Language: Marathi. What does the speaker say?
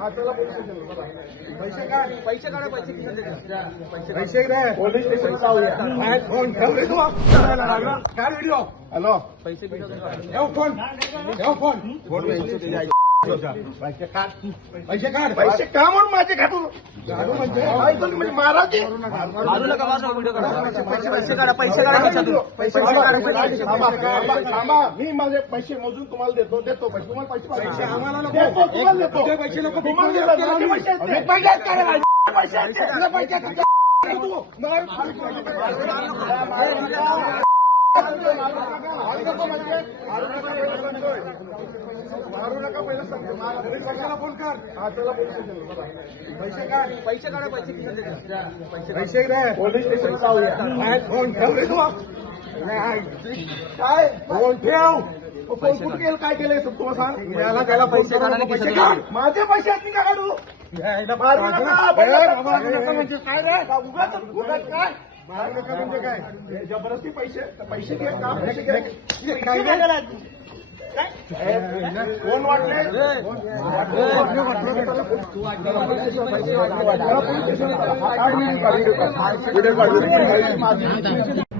पैसे काढ पैसे काढा पैसे किती देतात? पैसे पैसे दे पोलीस स्टेशन जाऊया फोन ठेव रे तू काढ व्हिडिओ हॅलो पैसे बिल ठेव फोन ठेव फोन फोन पैसे काढ पैसे काढ पैसे का म्हणून माझे काढू म्हणजे म्हणजे मारू पैसे काढा काढा. मी माझे पैसे मोजून तुम्हाला देतो देतो पैसे तुम्हाला पैसे आम्हाला देतो तुम्हाला देतो पैसे नको पैसे पैसे पैसे काढ. पैसे काढा पैसे किती देतात? पैसे पैसे दे पोलीस स्टेशन जाऊया. फोन ठेव रे तू. काय? फोन ठेव. तो फोन कुठे गेला? काय केलंय तुम्हाला सांग. याला त्याला पैसे काढा पैसे काढ माझे पैसे आहेत मी का काढू. म्हणजे काय रे? उगाच उगाच काय? मारू नका म्हणजे काय? जबरदस्ती पैसे. पैसे घे का पैसे घे. काय काय कोण वाटले व्हिडिओ काढ